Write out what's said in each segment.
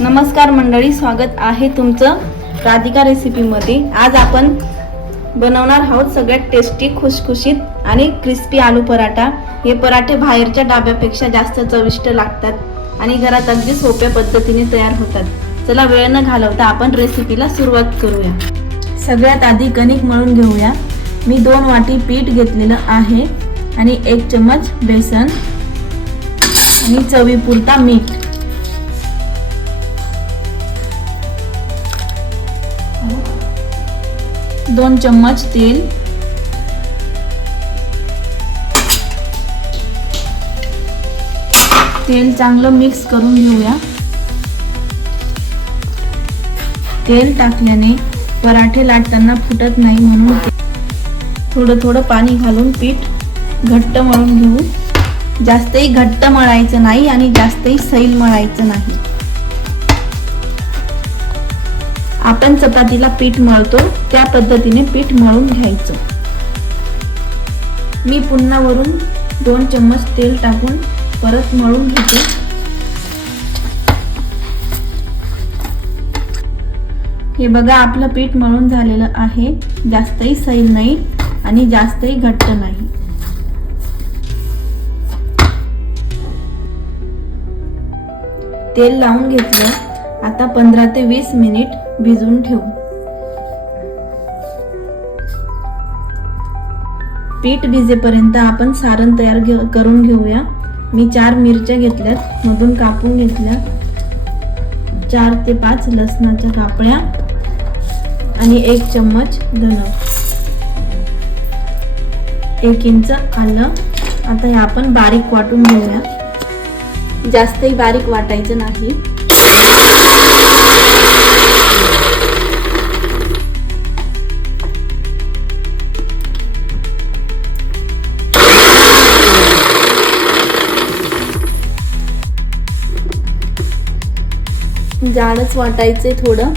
नमस्कार मंडळी, स्वागत आहे तुमचं राधिका रेसिपीमध्ये। आज आपण बनवणार आहोत सगळ्यात टेस्टी, खुशखुशीत आणि क्रिस्पी आलू पराठा। हे पराठे बाहेरच्या डब्यापेक्षा जास्त चविष्ट लागतात आणि घरात अगदी सोप्या पद्धतीने तयार होतात। चला वेळ न घालवता आपण रेसिपीला सुरुवात करूया। सगळ्यात आधी कणिक मळून घेऊया। मी 2 वाटी पीठ घेतलेलं आहे आणि 1 चम्मच बेसन आणि चवीपुरता मीठ। 2 चम्मच तेल, तेल चांगलं मिक्स करून घेऊया। तेल टाकल्याने पराठे लाटताना फुटत नाही, म्हणून थोडं थोडं पाणी घालून पीठ घट्ट मळून घेऊ। जास्तही घट्ट मळायचं नाही आणि जास्तही सैल मळायचं नाही। आपण चपातीला पीठ मळतो त्या पद्धतीने पीठ मळून घ्यायचं। मी पुन्हा वरून 2 चम्मच तेल टाकून परत मळून घेते। हे बघा, आपलं पीठ मळून झालेलं आहे। जास्तही सैल नाही आणि जास्तही घट्ट नाही। तेल लावून घेतलं। आता 15 ते 20 मिनिट भिजवून ठेवू। पीठ भिजेपर्यंत आपण सारण तयार करून घेऊया। मी 4 मिरच्या घेतल्यात, मधून कापून घेतल्या। 4 ते 5 लसणाच्या कापड्या आणि 1 चम्मच धन, 1 इंच आलं। आता हे आपण बारीक वाटून घेऊया। जास्तही बारीक वाटायचं नाही। जाडच वाटायचे थोडं।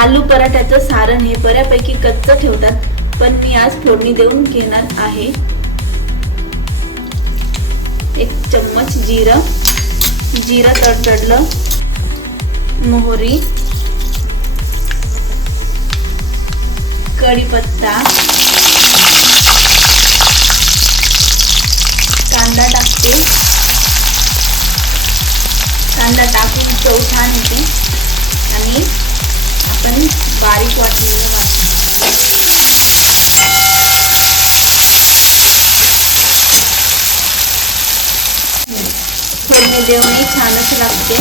आलू पराठ्याचं सारण हे बऱ्यापैकी कच्चं ठेवतात, पण मी आज फोडणी देऊन घेणार आहे। 1 चम्मच जिरं तडतडलं, मोहरी, कढीपत्ता, कांदा टाकते। कांदा टाकून चव छान येते आणि आपण बारीक वाटलेलं फोडणी देऊनही छानच लागते।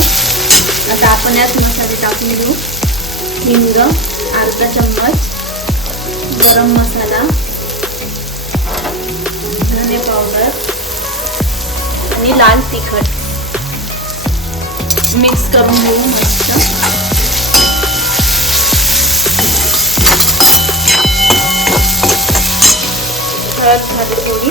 आता आपण यात मसाले टाकून घेऊ। हिंग अर्धा चम्मच, गरम मसाला, धने पावडर आणि लाल तिखट मिक्स करून घेऊ मस्त। हळद घालू थोडी,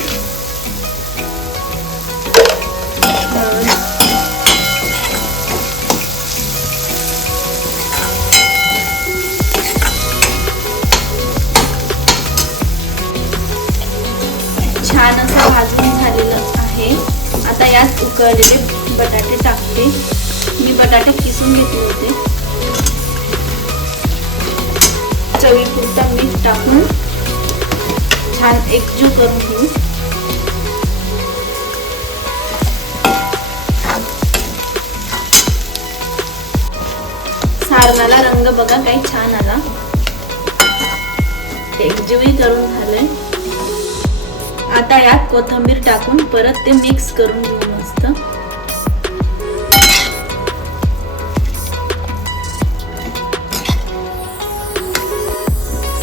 छान असं भाजून झालेलं आहे। आता यात उकळलेले बटाटे टाकते। मी बटाटे किसून घेतले होते। चवीपुरता मीठ टाकून छान एकजीव करून घेऊ। सारणाला रंग बघा काही छान आला। एकजीवही करून झालंय। आता यात कोथिंबीर टाकून परत ते मिक्स करून घेऊ मस्त।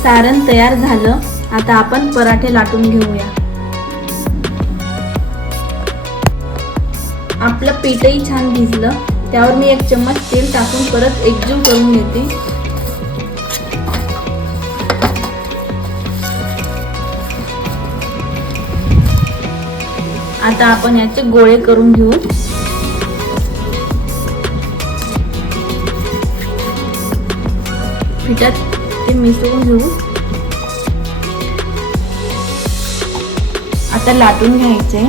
सारण तयार झालं। आता आपण पराठे लाटून घेऊया। आपलं पीठही छान भिजलं। त्यावर मी 1 चम्मच तेल टाकून परत एकजीव करून घेते। आता आपण याचे गोळे करून घेऊ। पिठात ते मिसळून घेऊ। आता लाटून घ्यायचे।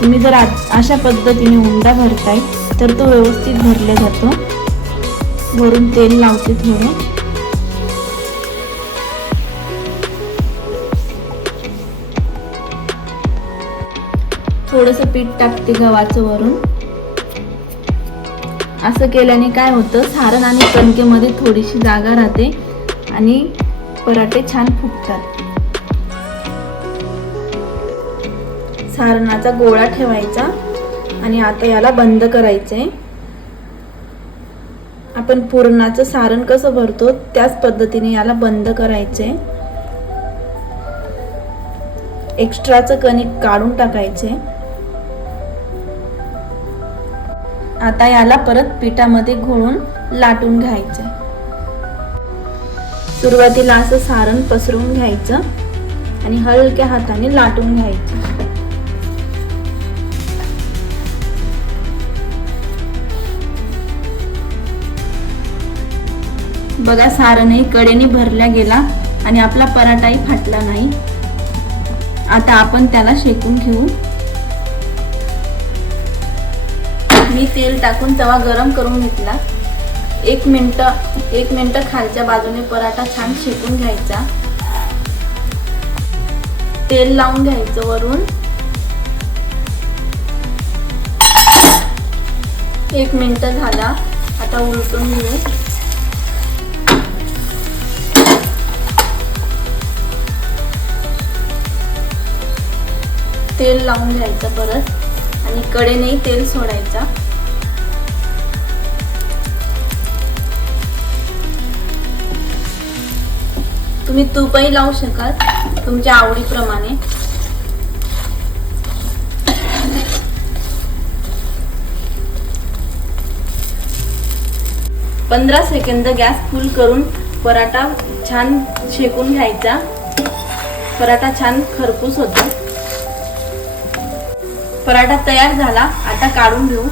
तुम्ही जर अशा पद्धतीने उंडा भरताय तर तो व्यवस्थित भरला जातो. वरून तेल लावते थोडं. थोडंसं पीठ टाकते गव्हाचं वरून. असं केल्याने काय होतं, सारण आणि कणकेमध्ये थोडीशी जागा राहते आणि पराठे छान फुगतात. सारणाचा गोळा ठेवायचा आणि आता याला बंद करायचंय. आपण पुरणाचं सारण कसं भरतो त्याच पद्धतीने याला बंद करायचंय. एक्स्ट्राचं कणिक काढून टाकायचे. आता याला परत पिठामध्ये घोळून लाटून घ्यायचे. सुरुवातीला असं सारण पसरवून घ्यायचं आणि हलक्या हाताने लाटून घ्यायचं. बघा, सारणही कडेने भरला गेला आणि आपला पराठाही फाटला नाही. आता आपण त्याला शेकून घेऊ. मी तेल टाकून तवा गरम करून घेतला. एक मिनिट खालच्या बाजूने पराठा छान शेकून घ्यायचा. तेल लावून घ्यायचं वरून. 1 मिनिट झाला. आता उलटून घेऊ. तेल लावून घ्यायचं परत आणि कडेने तेल सोडायचा. तुम्ही तूपही लावू शकाल तुमच्या आवडीप्रमाणे. पंधरा सेकंद गॅस फुल करून पराठा छान शेकून घ्यायचा. पराठा छान खरपूस होतो. पराठा तयार झाला. आता काढून घेऊ.